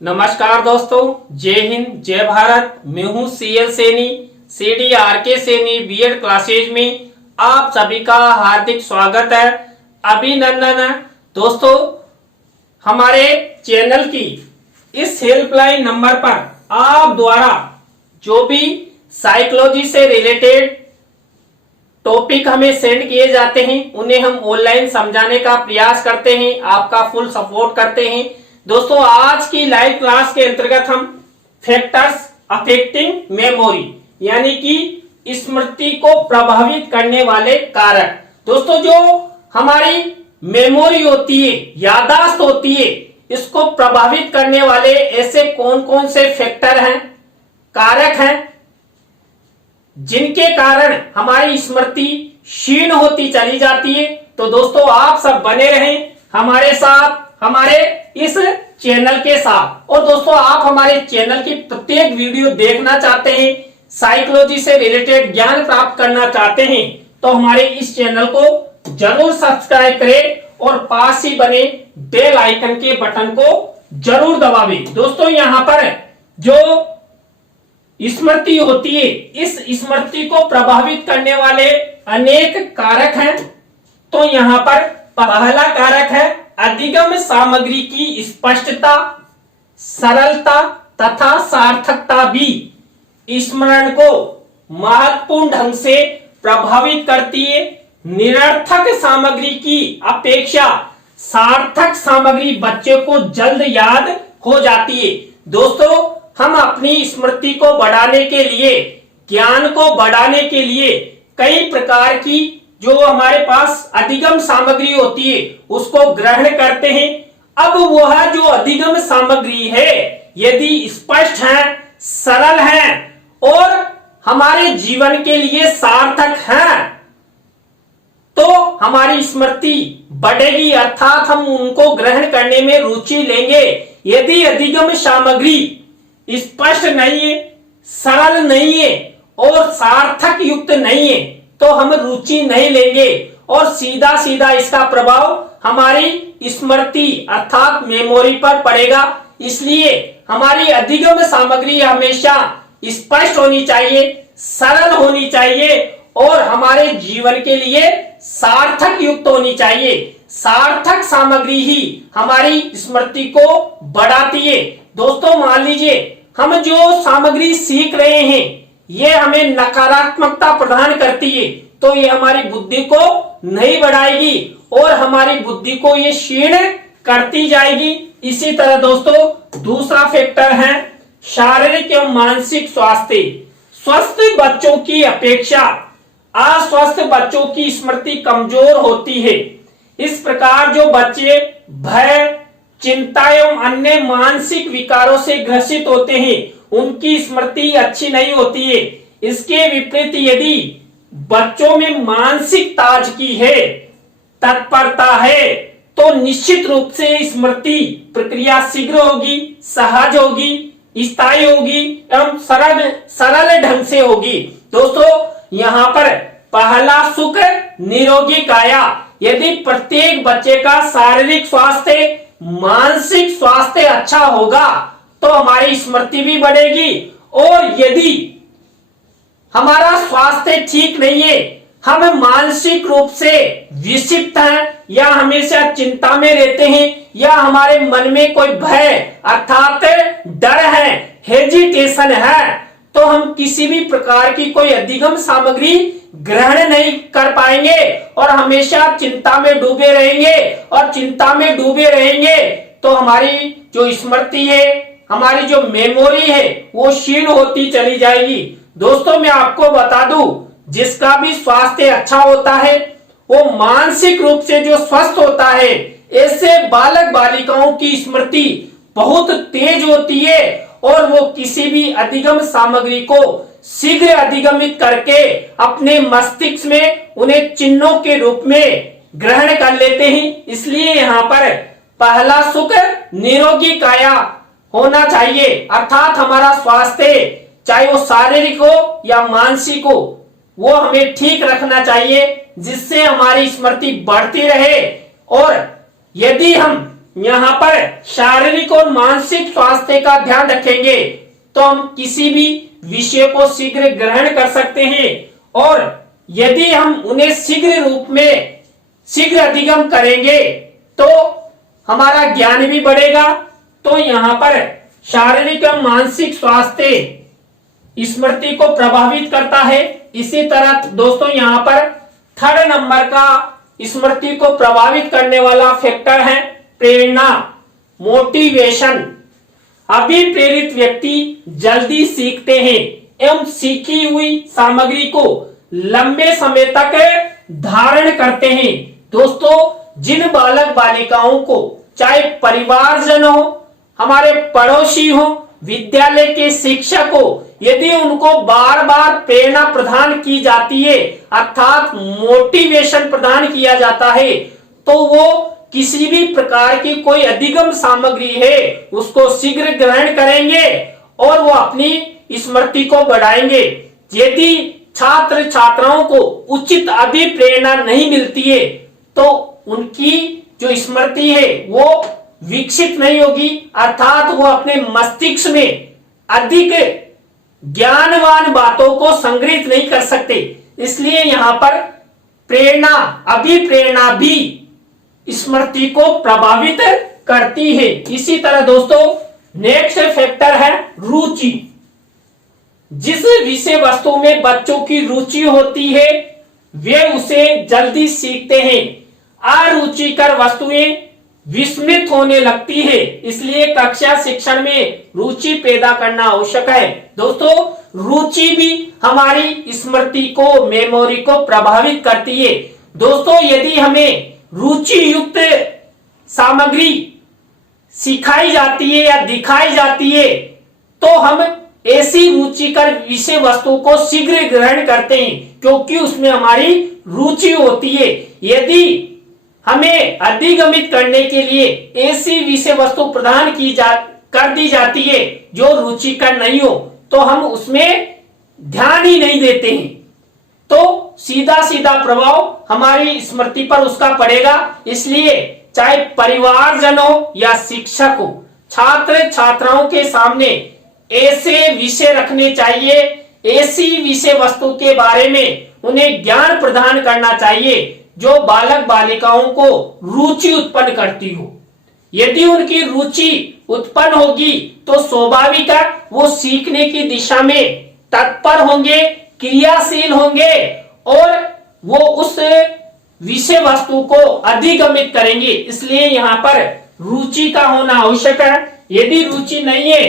नमस्कार दोस्तों, जय हिंद जय भारत। मैं हूं CL Saini, CDRK Saini BEd classes में आप सभी का हार्दिक स्वागत है, अभिनंदन है। दोस्तों, हमारे चैनल की इस हेल्पलाइन नंबर पर आप द्वारा जो भी साइकोलॉजी से रिलेटेड टॉपिक हमें सेंड किए जाते हैं उन्हें हम ऑनलाइन समझाने का प्रयास करते हैं, आपका फुल सपोर्ट करते हैं। दोस्तों, आज की लाइव क्लास के अंतर्गत हम फैक्टर्स अफेक्टिंग मेमोरी यानी कि स्मृति को प्रभावित करने वाले कारक। दोस्तों, जो हमारी मेमोरी होती है, याददाश्त होती है, इसको प्रभावित करने वाले ऐसे कौन कौन से फैक्टर हैं, कारक हैं, जिनके कारण हमारी स्मृति क्षीण होती चली जाती है। तो दोस्तों, आप सब बने रहें हमारे साथ, हमारे इस चैनल के साथ। और दोस्तों, आप हमारे चैनल की प्रत्येक वीडियो देखना चाहते हैं, साइकोलॉजी से रिलेटेड ज्ञान प्राप्त करना चाहते हैं, तो हमारे इस चैनल को जरूर सब्सक्राइब करें और पास ही बने बेल आइकन के बटन को जरूर दबावें। दोस्तों, यहाँ पर जो स्मृति होती है, इस स्मृति को प्रभावित करने वाले अनेक कारक हैं। तो यहाँ पर पहला कारक है अधिगम सामग्री की स्पष्टता, सरलता तथा सार्थकता भी स्मरण को महत्वपूर्ण ढंग से प्रभावित करती है। निरर्थक सामग्री की अपेक्षा सार्थक सामग्री बच्चे को जल्द याद हो जाती है। दोस्तों, हम अपनी स्मृति को बढ़ाने के लिए, ज्ञान को बढ़ाने के लिए कई प्रकार की जो हमारे पास अधिगम सामग्री होती है उसको ग्रहण करते हैं। अब वह जो अधिगम सामग्री है यदि स्पष्ट है, सरल है और हमारे जीवन के लिए सार्थक है तो हमारी स्मृति बढ़ेगी, अर्थात हम उनको ग्रहण करने में रुचि लेंगे। यदि अधिगम सामग्री स्पष्ट नहीं है, सरल नहीं है और सार्थक युक्त नहीं है तो हम रुचि नहीं लेंगे और सीधा सीधा इसका प्रभाव हमारी स्मृति अर्थात मेमोरी पर पड़ेगा। इसलिए हमारी अधिगम सामग्री हमेशा स्पष्ट होनी चाहिए, सरल होनी चाहिए और हमारे जीवन के लिए सार्थक युक्त होनी चाहिए। सार्थक सामग्री ही हमारी स्मृति को बढ़ाती है। दोस्तों, मान लीजिए हम जो सामग्री सीख रहे हैं ये हमें नकारात्मकता प्रदान करती है तो ये हमारी बुद्धि को नहीं बढ़ाएगी और हमारी बुद्धि को ये क्षीण करती जाएगी। इसी तरह दोस्तों, दूसरा फैक्टर है शारीरिक एवं मानसिक स्वास्थ्य। स्वस्थ बच्चों की अपेक्षा अस्वस्थ बच्चों की स्मृति कमजोर होती है। इस प्रकार जो बच्चे भय, चिंता एवं अन्य मानसिक विकारों से ग्रसित होते हैं उनकी स्मृति अच्छी नहीं होती है। इसके विपरीत यदि बच्चों में मानसिक ताजगी है, तत्परता है तो निश्चित रूप से स्मृति प्रक्रिया शीघ्र होगी, सहज होगी, स्थायी होगी एवं सरल ढंग से होगी। दोस्तों, यहाँ पर पहला सुख निरोगी काया। यदि प्रत्येक बच्चे का शारीरिक स्वास्थ्य, मानसिक स्वास्थ्य अच्छा होगा तो हमारी स्मृति भी बढ़ेगी और यदि हमारा स्वास्थ्य ठीक नहीं है, हम मानसिक रूप से विक्षिप्त हैं या हमेशा चिंता में रहते हैं या हमारे मन में कोई भय अर्थात डर है, हेजिटेशन है, तो हम किसी भी प्रकार की कोई अधिगम सामग्री ग्रहण नहीं कर पाएंगे और हमेशा चिंता में डूबे रहेंगे और चिंता में डूबे रहेंगे तो हमारी जो स्मृति है, हमारी जो मेमोरी है वो क्षीण होती चली जाएगी। दोस्तों, मैं आपको बता दूं, जिसका भी स्वास्थ्य अच्छा होता है वो मानसिक रूप से जो स्वस्थ होता है, ऐसे बालक बालिकाओं की स्मृति बहुत तेज होती है और वो किसी भी अधिगम सामग्री को शीघ्र अधिगमित करके अपने मस्तिष्क में उन्हें चिन्हों के रूप में ग्रहण कर लेते हैं। इसलिए यहाँ पर पहला सुख निरोगी काया होना चाहिए, अर्थात हमारा स्वास्थ्य चाहे वो शारीरिक हो या मानसिक हो वो हमें ठीक रखना चाहिए जिससे हमारी स्मृति बढ़ती रहे। और यदि हम यहाँ पर शारीरिक और मानसिक स्वास्थ्य का ध्यान रखेंगे तो हम किसी भी विषय को शीघ्र ग्रहण कर सकते हैं, और यदि हम उन्हें शीघ्र रूप में शीघ्र अधिगम करेंगे तो हमारा ज्ञान भी बढ़ेगा। तो यहाँ पर शारीरिक और मानसिक स्वास्थ्य स्मृति को प्रभावित करता है। इसी तरह दोस्तों यहाँ पर थर्ड नंबर का स्मृति को प्रभावित करने वाला फैक्टर है प्रेरणा, मोटिवेशन। अभिप्रेरित व्यक्ति जल्दी सीखते हैं एवं सीखी हुई सामग्री को लंबे समय तक धारण करते हैं। दोस्तों जिन बालक बालिकाओं को चाहे परिवारजन हो, हमारे पड़ोसी हो, विद्यालय के शिक्षक हो, यदि उनको बार बार प्रेरणा प्रदान की जाती है अर्थात मोटिवेशन प्रदान किया जाता है, तो वो किसी भी प्रकार की कोई अधिगम सामग्री है उसको शीघ्र ग्रहण करेंगे और वो अपनी स्मृति को बढ़ाएंगे। यदि छात्र छात्राओं को उचित अभिप्रेरणा नहीं मिलती है तो उनकी जो स्मृति है वो विकसित नहीं होगी, अर्थात वो अपने मस्तिष्क में अधिक ज्ञानवान बातों को संग्रहित नहीं कर सकते। इसलिए यहां पर प्रेरणा, अभिप्रेरणा भी स्मृति को प्रभावित करती है। इसी तरह दोस्तों नेक्स्ट फैक्टर है रुचि। जिस विषय वस्तु में बच्चों की रुचि होती है वे उसे जल्दी सीखते हैं। अरुचिकर वस्तुएं विस्मृत होने लगती है, इसलिए कक्षा शिक्षण में रुचि पैदा करना आवश्यक है। दोस्तों रुचि भी हमारी स्मृति को, मेमोरी को प्रभावित करती है। दोस्तों यदि हमें रुचि युक्त सामग्री सिखाई जाती है या दिखाई जाती है तो हम ऐसी रुचिकर विषय वस्तु को शीघ्र ग्रहण करते हैं क्योंकि उसमें हमारी रुचि होती है। यदि हमें अधिगमित करने के लिए ऐसी विषय वस्तु प्रदान कर दी जाती है जो रुचिकर नहीं हो तो हम उसमें ध्यान ही नहीं देते हैं, तो सीधा सीधा प्रभाव हमारी स्मृति पर उसका पड़ेगा। इसलिए चाहे परिवारजन हो या शिक्षक हो, छात्र छात्राओं के सामने ऐसे विषय रखने चाहिए, ऐसी विषय वस्तु के बारे में उन्हें ज्ञान प्रदान करना चाहिए जो बालक बालिकाओं को रुचि उत्पन्न करती हो। यदि उनकी रुचि उत्पन्न होगी तो स्वाभाविक है वो सीखने की दिशा में तत्पर होंगे, क्रियाशील होंगे और वो उस विषय वस्तु को अधिगमित करेंगे। इसलिए यहाँ पर रुचि का होना आवश्यक है। यदि रुचि नहीं है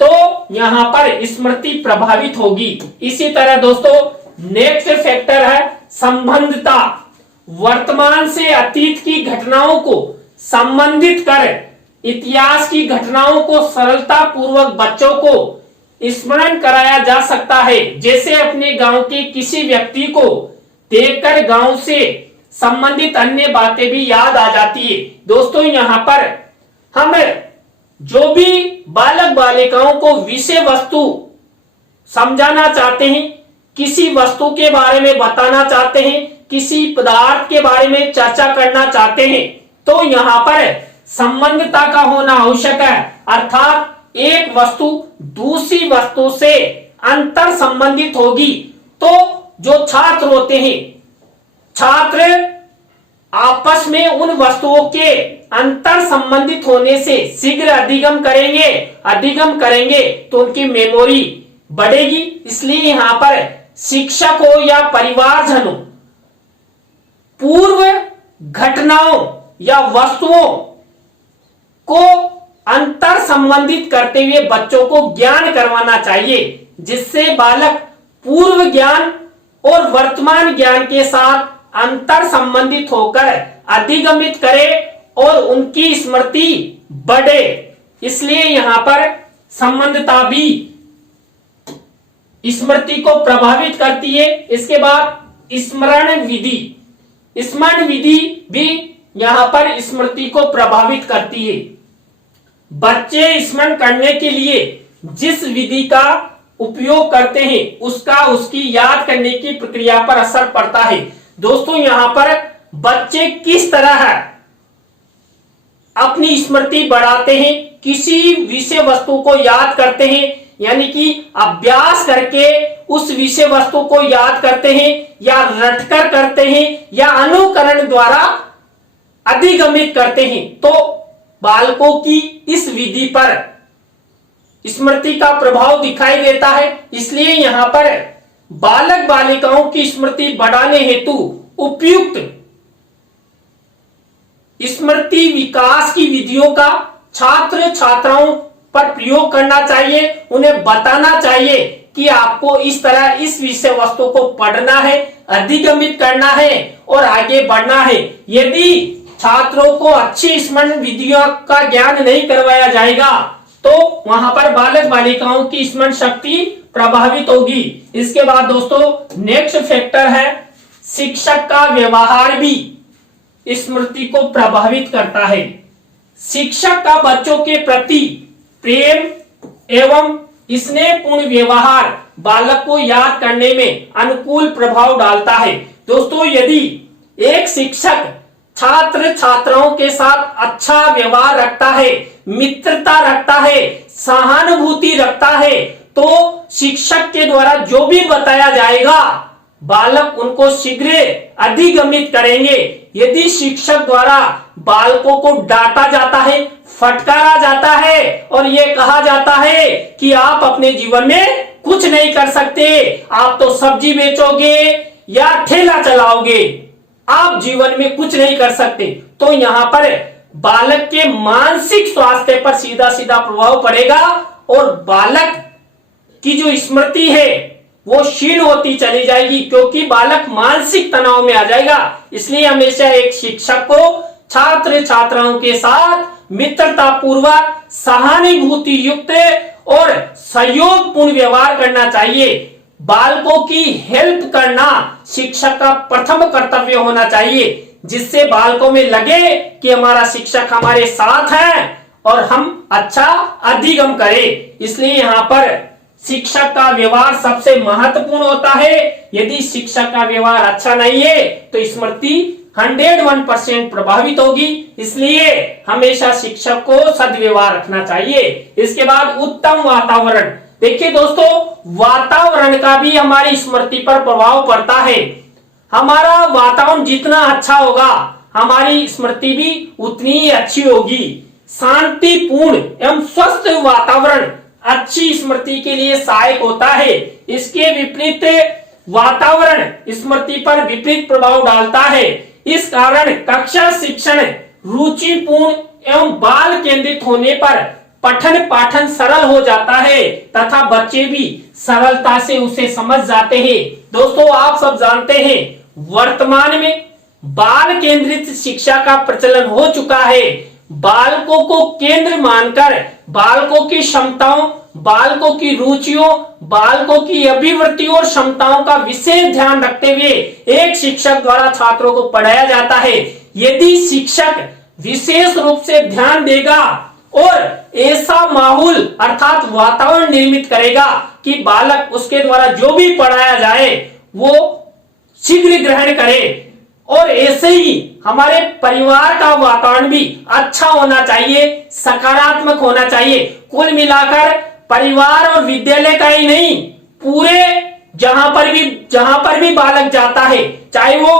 तो यहाँ पर स्मृति प्रभावित होगी। इसी तरह दोस्तों नेक्स्ट फैक्टर है संबंधता। वर्तमान से अतीत की घटनाओं को संबंधित कर इतिहास की घटनाओं को सरलता पूर्वक बच्चों को स्मरण कराया जा सकता है। जैसे अपने गांव के किसी व्यक्ति को देखकर गांव से संबंधित अन्य बातें भी याद आ जाती है। दोस्तों यहाँ पर हम जो भी बालक बालिकाओं को विषय वस्तु समझाना चाहते हैं, किसी वस्तु के बारे में बताना चाहते हैं, किसी पदार्थ के बारे में चर्चा करना चाहते हैं, तो यहाँ पर संबंधता का होना आवश्यक है। अर्थात एक वस्तु दूसरी वस्तु से अंतर संबंधित होगी तो जो छात्र होते हैं, छात्र आपस में उन वस्तुओं के अंतर संबंधित होने से शीघ्र अधिगम करेंगे तो उनकी मेमोरी बढ़ेगी। इसलिए यहाँ पर शिक्षक हो या परिवारजन हो, पूर्व घटनाओं या वस्तुओं को अंतर संबंधित करते हुए बच्चों को ज्ञान करवाना चाहिए, जिससे बालक पूर्व ज्ञान और वर्तमान ज्ञान के साथ अंतर संबंधित होकर अधिगमित करे और उनकी स्मृति बढ़े। इसलिए यहाँ पर संबंधता भी स्मृति को प्रभावित करती है। इसके बाद स्मरण विधि भी यहाँ पर स्मृति को प्रभावित करती है। बच्चे स्मरण करने के लिए जिस विधि का उपयोग करते हैं उसकी याद करने की प्रक्रिया पर असर पड़ता है। दोस्तों यहाँ पर बच्चे किस तरह अपनी स्मृति बढ़ाते हैं, किसी विषय वस्तु को याद करते हैं, यानी कि अभ्यास करके उस विषय वस्तु को याद करते हैं, या रटकर करते हैं, या अनुकरण द्वारा अधिगमित करते हैं, तो बालकों की इस विधि पर स्मृति का प्रभाव दिखाई देता है। इसलिए यहां पर बालक बालिकाओं की स्मृति बढ़ाने हेतु उपयुक्त स्मृति विकास की विधियों का छात्र छात्राओं पर प्रयोग करना चाहिए। उन्हें बताना चाहिए कि आपको इस तरह इस विषय वस्तु को पढ़ना है, अधिगमित करना है और आगे बढ़ना है। यदि छात्रों को अच्छी स्मरण विधियों का ज्ञान नहीं करवाया जाएगा तो वहां पर बालक बालिकाओं की स्मरण शक्ति प्रभावित होगी। इसके बाद दोस्तों नेक्स्ट फैक्टर है शिक्षक का व्यवहार भी स्मृति को प्रभावित करता है। शिक्षक का बच्चों के प्रति प्रेम एवं स्नेहपूर्ण व्यवहार बालक को याद करने में अनुकूल प्रभाव डालता है। दोस्तों यदि एक शिक्षक छात्र छात्राओं के साथ अच्छा व्यवहार रखता है, मित्रता रखता है, सहानुभूति रखता है, तो शिक्षक के द्वारा जो भी बताया जाएगा बालक उनको शीघ्र अधिगमित करेंगे। यदि शिक्षक द्वारा बालकों को डांटा जाता है, फटकारा जाता है और ये कहा जाता है कि आप अपने जीवन में कुछ नहीं कर सकते, आप तो सब्जी बेचोगे या ठेला चलाओगे, आप जीवन में कुछ नहीं कर सकते, तो यहां पर बालक के मानसिक स्वास्थ्य पर सीधा सीधा प्रभाव पड़ेगा और बालक की जो स्मृति है वो क्षीण होती चली जाएगी, क्योंकि बालक मानसिक तनाव में आ जाएगा। इसलिए हमेशा एक शिक्षक को छात्र छात्राओं के साथ मित्रता पूर्वक, सहानुभूति युक्त और सहयोगपूर्ण व्यवहार करना चाहिए। बालकों की हेल्प करना शिक्षक का प्रथम कर्तव्य होना चाहिए, जिससे बालकों में लगे कि हमारा शिक्षक हमारे साथ है और हम अच्छा अधिगम करें। इसलिए यहाँ पर शिक्षक का व्यवहार सबसे महत्वपूर्ण होता है। यदि शिक्षक का व्यवहार अच्छा नहीं है तो स्मृति 101% प्रभावित होगी। इसलिए हमेशा शिक्षक को सद्व्यवहार रखना चाहिए। इसके बाद उत्तम वातावरण। देखिए दोस्तों, वातावरण का भी हमारी स्मृति पर प्रभाव पड़ता है। हमारा वातावरण जितना अच्छा होगा हमारी स्मृति भी उतनी ही अच्छी होगी। शांतिपूर्ण एवं स्वस्थ वातावरण अच्छी स्मृति के लिए सहायक होता है। इसके विपरीत वातावरण स्मृति पर विपरीत प्रभाव डालता है। इस कारण कक्षा शिक्षण रुचिपूर्ण एवं बाल केंद्रित होने पर पठन पाठन सरल हो जाता है तथा बच्चे भी सरलता से उसे समझ जाते हैं। दोस्तों आप सब जानते हैं वर्तमान में बाल केंद्रित शिक्षा का प्रचलन हो चुका है। बालकों को केंद्र मानकर बालकों की क्षमताओं, बालकों की रुचियों, बालकों की अभिवृत्तियों और क्षमताओं का विशेष ध्यान रखते हुए एक शिक्षक द्वारा छात्रों को पढ़ाया जाता है। यदि शिक्षक विशेष रूप से ध्यान देगा और ऐसा माहौल अर्थात वातावरण निर्मित करेगा कि बालक उसके द्वारा जो भी पढ़ाया जाए वो शीघ्र ग्रहण करे, और ऐसे ही हमारे परिवार का वातावरण भी अच्छा होना चाहिए, सकारात्मक होना चाहिए। कुल मिलाकर परिवार और विद्यालय का ही नहीं, पूरे जहां पर भी बालक जाता है, चाहे वो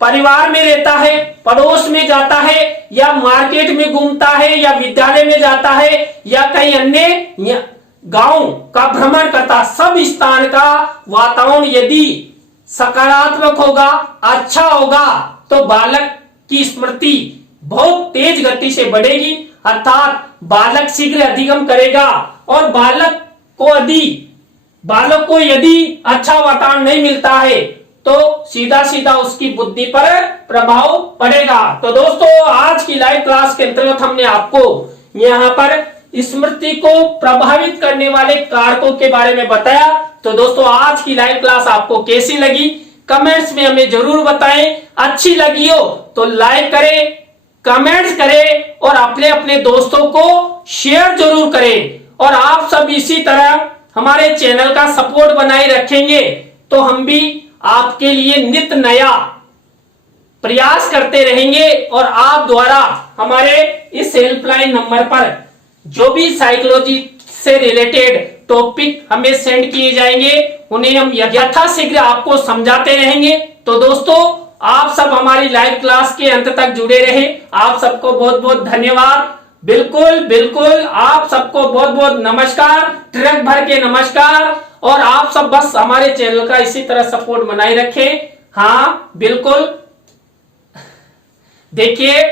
परिवार में रहता है, पड़ोस में जाता है, या मार्केट में घूमता है, या विद्यालय में जाता है, या कहीं अन्य गांव का भ्रमण करता, सब स्थान का वातावरण यदि सकारात्मक होगा, अच्छा होगा, तो बालक की स्मृति बहुत तेज गति से बढ़ेगी, अर्थात बालक शीघ्र अधिगम करेगा। और बालक को यदि अच्छा वातावरण नहीं मिलता है तो सीधा सीधा उसकी बुद्धि पर प्रभाव पड़ेगा। तो दोस्तों आज की लाइव क्लास के अंतर्गत हमने आपको यहाँ पर स्मृति को प्रभावित करने वाले कारकों के बारे में बताया। तो दोस्तों आज की लाइव क्लास आपको कैसी लगी कमेंट्स में हमें जरूर बताएं। अच्छी लगी हो तो लाइक करें, कमेंट्स करें और अपने अपने दोस्तों को शेयर जरूर करें। और आप सब इसी तरह हमारे चैनल का सपोर्ट बनाए रखेंगे तो हम भी आपके लिए नित नया प्रयास करते रहेंगे और आप द्वारा हमारे इस हेल्पलाइन नंबर पर जो भी साइकोलॉजी से रिलेटेड टॉपिक हमें सेंड किए जाएंगे उन्हें हम यथाशीघ्र आपको समझाते रहेंगे। तो दोस्तों आप सब हमारी लाइव क्लास के अंत तक जुड़े रहे। आप सबको बहुत बहुत धन्यवाद। बिल्कुल बिल्कुल आप सबको बहुत बहुत नमस्कार, ट्रक भर के नमस्कार। और आप सब बस हमारे चैनल का इसी तरह सपोर्ट बनाए रखें। हाँ बिल्कुल, देखिए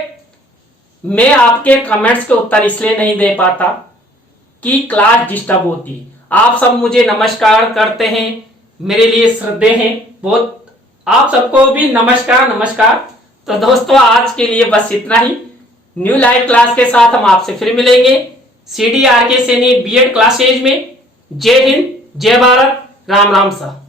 मैं आपके कमेंट्स के उत्तर इसलिए नहीं दे पाता कि क्लास डिस्टर्ब होती। आप सब मुझे नमस्कार करते हैं, मेरे लिए श्रद्धेय हैं बहुत। आप सबको भी नमस्कार नमस्कार। तो दोस्तों आज के लिए बस इतना ही। न्यू लाइव क्लास के साथ हम आपसे फिर मिलेंगे CDRK सैनी B.Ed क्लासेज में। जय हिंद, जय भारत, राम राम सा।